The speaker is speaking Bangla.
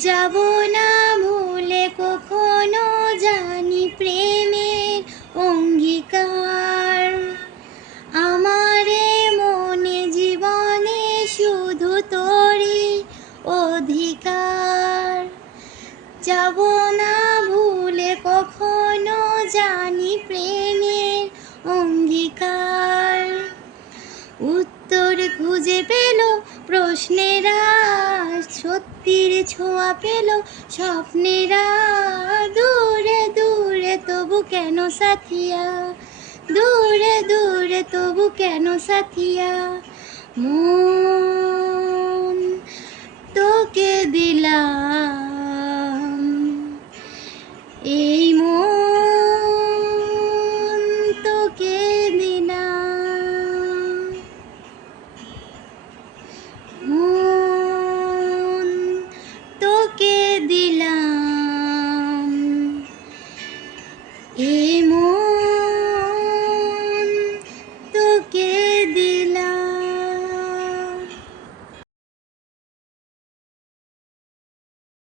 যাব না ভুলে কখনো জানি প্রেমের অঙ্গীকার। আমারে মনে জীবনে শুধু তোরই অধিকার। যাব না ভুলে কখনো জানি প্রেমের অঙ্গীকার। উত্তর খুঁজে পেল প্রশ্নেরা, সত্যির ছোঁয়া পেল স্বপ্নেরা। দূরে দূরে তবু কেন সাথিয়া, দূরে দূরে তবু কেন সাথিয়া। মন তোকে দিলাম, এই মন